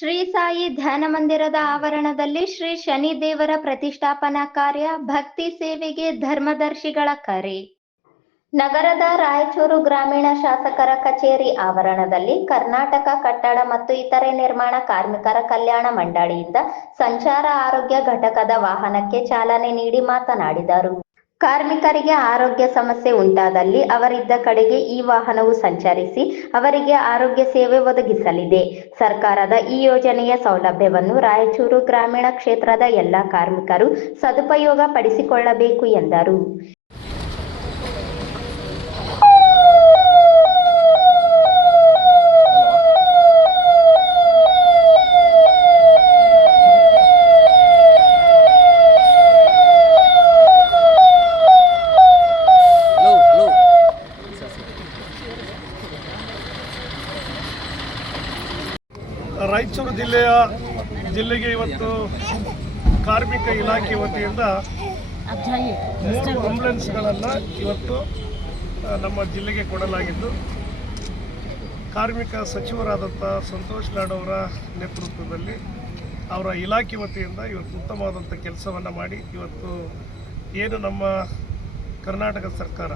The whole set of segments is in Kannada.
ಶ್ರೀ ಸಾಯಿ ಧ್ಯಾನ ಮಂದಿರದ ಆವರಣದಲ್ಲಿ ಶ್ರೀ ಶನಿ ದೇವರ ಪ್ರತಿಷ್ಠಾಪನಾ ಕಾರ್ಯ, ಭಕ್ತಿ ಸೇವೆಗೆ ಧರ್ಮದರ್ಶಿಗಳ ಕರೆ. ನಗರದ ರಾಯಚೂರು ಗ್ರಾಮೀಣ ಶಾಸಕರ ಕಚೇರಿ ಆವರಣದಲ್ಲಿ ಕರ್ನಾಟಕ ಕಟ್ಟಡ ಮತ್ತು ಇತರೆ ನಿರ್ಮಾಣ ಕಾರ್ಮಿಕರ ಕಲ್ಯಾಣ ಮಂಡಳಿಯಿಂದ ಸಂಚಾರ ಆರೋಗ್ಯ ಘಟಕದ ವಾಹನಕ್ಕೆ ಚಾಲನೆ ನೀಡಿ ಮಾತನಾಡಿದರು. ಕಾರ್ಮಿಕರಿಗೆ ಆರೋಗ್ಯ ಸಮಸ್ಯೆ ಉಂಟಾದಲ್ಲಿ ಅವರಿದ್ದ ಕಡೆಗೆ ಈ ವಾಹನವು ಸಂಚರಿಸಿ ಅವರಿಗೆ ಆರೋಗ್ಯ ಸೇವೆ ಒದಗಿಸಲಿದೆ. ಸರ್ಕಾರದ ಈ ಯೋಜನೆಯ ಸೌಲಭ್ಯವನ್ನು ರಾಯಚೂರು ಗ್ರಾಮೀಣ ಕ್ಷೇತ್ರದ ಎಲ್ಲ ಕಾರ್ಮಿಕರು ಸದುಪಯೋಗ ಪಡಿಸಿಕೊಳ್ಳಬೇಕು ಎಂದರು. ರಾಯಚೂರು ಜಿಲ್ಲೆಗೆ ಇವತ್ತು ಕಾರ್ಮಿಕ ಇಲಾಖೆ ವತಿಯಿಂದ 3 ಆಂಬ್ಯುಲೆನ್ಸ್ಗಳನ್ನು ಇವತ್ತು ನಮ್ಮ ಜಿಲ್ಲೆಗೆ ಕೊಡಲಾಗಿದ್ದು, ಕಾರ್ಮಿಕ ಸಚಿವರಾದಂಥ ಸಂತೋಷ್ ಲಾಡ್ ಅವರ ನೇತೃತ್ವದಲ್ಲಿ ಅವರ ಇಲಾಖೆ ವತಿಯಿಂದ ಇವತ್ತು ಉತ್ತಮವಾದಂಥ ಕೆಲಸವನ್ನು ಮಾಡಿ ಇವತ್ತು ಏನು ನಮ್ಮ ಕರ್ನಾಟಕ ಸರ್ಕಾರ,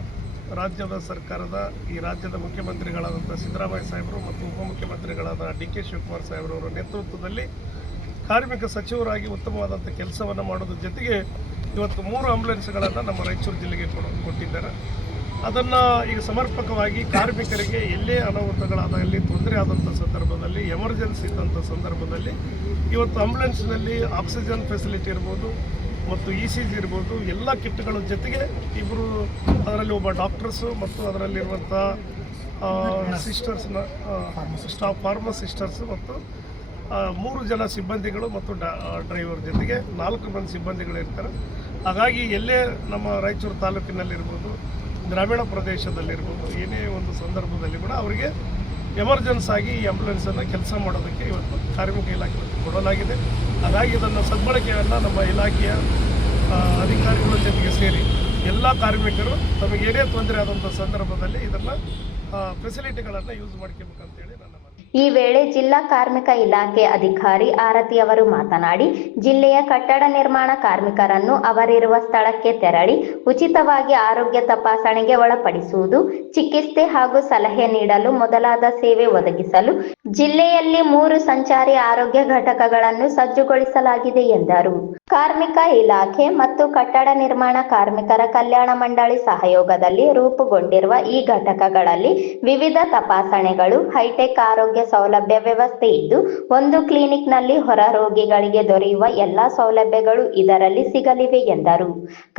ರಾಜ್ಯದ ಸರ್ಕಾರದ ಈ ರಾಜ್ಯದ ಮುಖ್ಯಮಂತ್ರಿಗಳಾದಂಥ ಸಿದ್ದರಾಮಯ್ಯ ಸಾಹೇಬರು ಮತ್ತು ಉಪಮುಖ್ಯಮಂತ್ರಿಗಳಾದ ಡಿ.ಕೆ. ಶಿವಕುಮಾರ್ ಸಾಹೇಬರವರ ನೇತೃತ್ವದಲ್ಲಿ ಕಾರ್ಮಿಕ ಸಚಿವರಾಗಿ ಉತ್ತಮವಾದಂಥ ಕೆಲಸವನ್ನು ಮಾಡೋದ್ರ ಜೊತೆಗೆ ಇವತ್ತು 3 ಆಂಬ್ಯುಲೆನ್ಸ್ಗಳನ್ನು ನಮ್ಮ ರಾಯಚೂರು ಜಿಲ್ಲೆಗೆ ಕೊಟ್ಟಿದ್ದಾರೆ. ಅದನ್ನು ಈಗ ಸಮರ್ಪಕವಾಗಿ ಕಾರ್ಮಿಕರಿಗೆ ಎಲ್ಲೇ ಅನಾಹುತಗಳಾದ, ಎಲ್ಲಿ ತೊಂದರೆ ಆದಂಥ ಸಂದರ್ಭದಲ್ಲಿ, ಎಮರ್ಜೆನ್ಸಿ ಇದ್ದಂಥ ಸಂದರ್ಭದಲ್ಲಿ ಇವತ್ತು ಆಂಬ್ಯುಲೆನ್ಸ್ನಲ್ಲಿ ಆಕ್ಸಿಜನ್ ಫೆಸಿಲಿಟಿ ಇರ್ಬೋದು ಮತ್ತು ECG ಇರ್ಬೋದು, ಎಲ್ಲ ಕಿಟ್ಗಳ ಜೊತೆಗೆ ಇಬ್ಬರು, ಅದರಲ್ಲಿ ಒಬ್ಬ ಡಾಕ್ಟರ್ಸು ಮತ್ತು ಅದರಲ್ಲಿರುವಂಥ ಸಿಸ್ಟರ್ಸ್ನ ಸ್ಟಾಫ್ ಫಾರ್ಮಸಿಸ್ಟರ್ಸು ಮತ್ತು 3 ಜನ ಸಿಬ್ಬಂದಿಗಳು ಮತ್ತು ಡ್ರೈವರ್ ಜೊತೆಗೆ 4 ಮಂದಿ ಸಿಬ್ಬಂದಿಗಳು ಇರ್ತಾರೆ. ಹಾಗಾಗಿ ಎಲ್ಲೇ ನಮ್ಮ ರಾಯಚೂರು ತಾಲೂಕಿನಲ್ಲಿರ್ಬೋದು, ಗ್ರಾಮೀಣ ಪ್ರದೇಶದಲ್ಲಿರ್ಬೋದು, ಏನೇ ಒಂದು ಸಂದರ್ಭದಲ್ಲಿ ಕೂಡ ಅವರಿಗೆ ಎಮರ್ಜೆನ್ಸಿ ಆಗಿ ಈ ಆಂಬ್ಯುಲೆನ್ಸನ್ನು ಕೆಲಸ ಮಾಡೋದಕ್ಕೆ ಇವತ್ತು ಕಾರ್ಮಿಕ ಇಲಾಖೆ ಕೊಡಲಾಗಿದೆ. ಹಾಗಾಗಿ ಇದನ್ನು ಸದ್ಬಳಕೆಯನ್ನು ನಮ್ಮ ಇಲಾಖೆಯ ಅಧಿಕಾರಿಗಳ ಜೊತೆಗೆ ಸೇರಿ ಎಲ್ಲ ಕಾರ್ಮಿಕರು ತಮಗೆ ಏನೇ ತೊಂದರೆ ಆದಂಥ ಸಂದರ್ಭದಲ್ಲಿ ಇದನ್ನು ಫೆಸಿಲಿಟಿಗಳನ್ನು ಯೂಸ್ ಮಾಡ್ಕೋಬೇಕಂತೇಳಿ ನನ್ನ ಮಾತು. ಈ ವೇಳೆ ಜಿಲ್ಲಾ ಕಾರ್ಮಿಕ ಇಲಾಖೆ ಅಧಿಕಾರಿ ಆರತಿ ಅವರು ಮಾತನಾಡಿ, ಜಿಲ್ಲೆಯ ಕಟ್ಟಡ ನಿರ್ಮಾಣ ಕಾರ್ಮಿಕರನ್ನು ಅವರಿರುವ ಸ್ಥಳಕ್ಕೆ ತೆರಳಿ ಉಚಿತವಾಗಿ ಆರೋಗ್ಯ ತಪಾಸಣೆಗೆ ಒಳಪಡಿಸುವುದು, ಚಿಕಿತ್ಸೆ ಹಾಗೂ ಸಲಹೆ ನೀಡಲು ಮೊದಲಾದ ಸೇವೆ ಒದಗಿಸಲು ಜಿಲ್ಲೆಯಲ್ಲಿ 3 ಸಂಚಾರಿ ಆರೋಗ್ಯ ಘಟಕಗಳನ್ನು ಸಜ್ಜುಗೊಳಿಸಲಾಗಿದೆ ಎಂದರು. ಕಾರ್ಮಿಕ ಇಲಾಖೆ ಮತ್ತು ಕಟ್ಟಡ ನಿರ್ಮಾಣ ಕಾರ್ಮಿಕರ ಕಲ್ಯಾಣ ಮಂಡಳಿ ಸಹಯೋಗದಲ್ಲಿ ರೂಪುಗೊಂಡಿರುವ ಈ ಘಟಕಗಳಲ್ಲಿ ವಿವಿಧ ತಪಾಸಣೆಗಳು, ಹೈಟೆಕ್ ಆರೋಗ್ಯ ಸೌಲಭ್ಯ ವ್ಯವಸ್ಥೆ ಇದ್ದು, ಒಂದು ಕ್ಲಿನಿಕ್ನಲ್ಲಿ ಹೊರ ರೋಗಿಗಳಿಗೆ ದೊರೆಯುವ ಎಲ್ಲಾ ಸೌಲಭ್ಯಗಳು ಇದರಲ್ಲಿ ಸಿಗಲಿವೆ ಎಂದರು.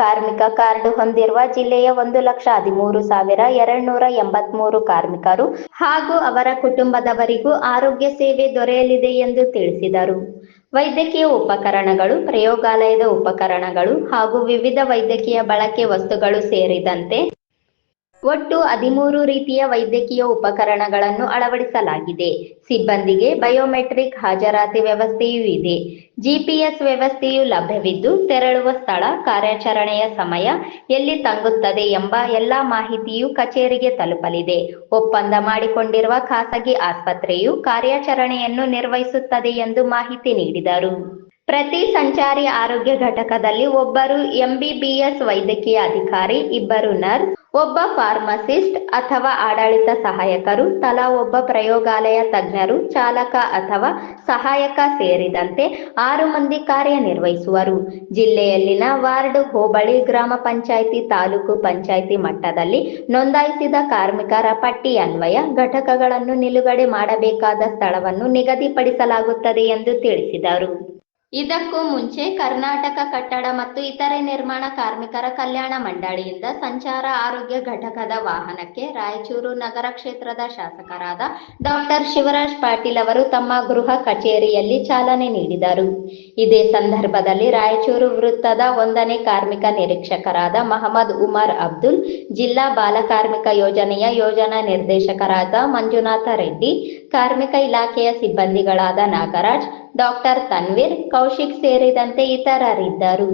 ಕಾರ್ಮಿಕ ಕಾರ್ಡ್ ಹೊಂದಿರುವ ಜಿಲ್ಲೆಯ 1,13,283 ಕಾರ್ಮಿಕರು ಹಾಗೂ ಅವರ ಕುಟುಂಬದವರಿಗೂ ಆರೋಗ್ಯ ಸೇವೆ ದೊರೆಯಲಿದೆ ಎಂದು ತಿಳಿಸಿದರು. ವೈದ್ಯಕೀಯ ಉಪಕರಣಗಳು, ಪ್ರಯೋಗಾಲಯದ ಉಪಕರಣಗಳು ಹಾಗೂ ವಿವಿಧ ವೈದ್ಯಕೀಯ ಬಳಕೆ ವಸ್ತುಗಳು ಸೇರಿದಂತೆ ಒಟ್ಟು 13 ರೀತಿಯ ವೈದ್ಯಕೀಯ ಉಪಕರಣಗಳನ್ನು ಅಳವಡಿಸಲಾಗಿದೆ. ಸಿಬ್ಬಂದಿಗೆ ಬಯೋಮೆಟ್ರಿಕ್ ಹಾಜರಾತಿ ವ್ಯವಸ್ಥೆಯೂ ಇದೆ. GPS ವ್ಯವಸ್ಥೆಯೂ ಲಭ್ಯವಿದ್ದು, ತೆರಳುವ ಸ್ಥಳ, ಕಾರ್ಯಾಚರಣೆಯ ಸಮಯ, ಎಲ್ಲಿ ತಂಗುತ್ತದೆ ಎಂಬ ಎಲ್ಲಾ ಮಾಹಿತಿಯು ಕಚೇರಿಗೆ ತಲುಪಲಿದೆ. ಒಪ್ಪಂದ ಮಾಡಿಕೊಂಡಿರುವ ಖಾಸಗಿ ಆಸ್ಪತ್ರೆಯು ಕಾರ್ಯಾಚರಣೆಯನ್ನು ನಿರ್ವಹಿಸುತ್ತದೆ ಎಂದು ಮಾಹಿತಿ ನೀಡಿದರು. ಪ್ರತಿ ಸಂಚಾರಿ ಆರೋಗ್ಯ ಘಟಕದಲ್ಲಿ ಒಬ್ಬರು MBBS ವೈದ್ಯಕೀಯ ಅಧಿಕಾರಿ, 2 ನರ್ಸ್, ಒಬ್ಬ ಫಾರ್ಮಸಿಸ್ಟ್ ಅಥವಾ ಆಡಳಿತ ಸಹಾಯಕರು, ತಲಾ ಒಬ್ಬ ಪ್ರಯೋಗಾಲಯ ತಜ್ಞರು, ಚಾಲಕ ಅಥವಾ ಸಹಾಯಕ ಸೇರಿದಂತೆ 6 ಮಂದಿ ಕಾರ್ಯನಿರ್ವಹಿಸುವರು. ಜಿಲ್ಲೆಯಲ್ಲಿನ ವಾರ್ಡ್, ಹೋಬಳಿ, ಗ್ರಾಮ ಪಂಚಾಯಿತಿ, ತಾಲೂಕು ಪಂಚಾಯಿತಿ ಮಟ್ಟದಲ್ಲಿ ನೋಂದಾಯಿಸಿದ ಕಾರ್ಮಿಕರ ಪಟ್ಟಿ ಅನ್ವಯ ಘಟಕಗಳನ್ನು ನಿಲುಗಡೆ ಮಾಡಬೇಕಾದ ಸ್ಥಳವನ್ನು ನಿಗದಿಪಡಿಸಲಾಗುತ್ತದೆ ಎಂದು ತಿಳಿಸಿದರು. ಇದಕ್ಕೂ ಮುಂಚೆ ಕರ್ನಾಟಕ ಕಟ್ಟಡ ಮತ್ತು ಇತರೆ ನಿರ್ಮಾಣ ಕಾರ್ಮಿಕರ ಕಲ್ಯಾಣ ಮಂಡಳಿಯಿಂದ ಸಂಚಾರ ಆರೋಗ್ಯ ಘಟಕದ ವಾಹನಕ್ಕೆ ರಾಯಚೂರು ನಗರ ಕ್ಷೇತ್ರದ ಶಾಸಕರಾದ ಡಾಕ್ಟರ್ ಶಿವರಾಜ್ ಪಾಟೀಲ್ ಅವರು ತಮ್ಮ ಗೃಹ ಕಚೇರಿಯಲ್ಲಿ ಚಾಲನೆ ನೀಡಿದರು. ಇದೇ ಸಂದರ್ಭದಲ್ಲಿ ರಾಯಚೂರು ವೃತ್ತದ 1ನೇ ಕಾರ್ಮಿಕ ನಿರೀಕ್ಷಕರಾದ ಮಹಮ್ಮದ್ ಉಮರ್ ಅಬ್ದುಲ್, ಜಿಲ್ಲಾ ಬಾಲ ಕಾರ್ಮಿಕ ಯೋಜನೆಯ ಯೋಜನಾ ನಿರ್ದೇಶಕರಾದ ಮಂಜುನಾಥ ರೆಡ್ಡಿ, ಕಾರ್ಮಿಕ ಇಲಾಖೆಯ ಸಿಬ್ಬಂದಿಗಳಾದ ನಾಗರಾಜ್, ಡಾಕ್ಟರ್ ತನ್ವೀರ್, ಕೌಶಿಕ್ ಸೇರಿದಂತೆ ಇತರರಿದ್ದರು.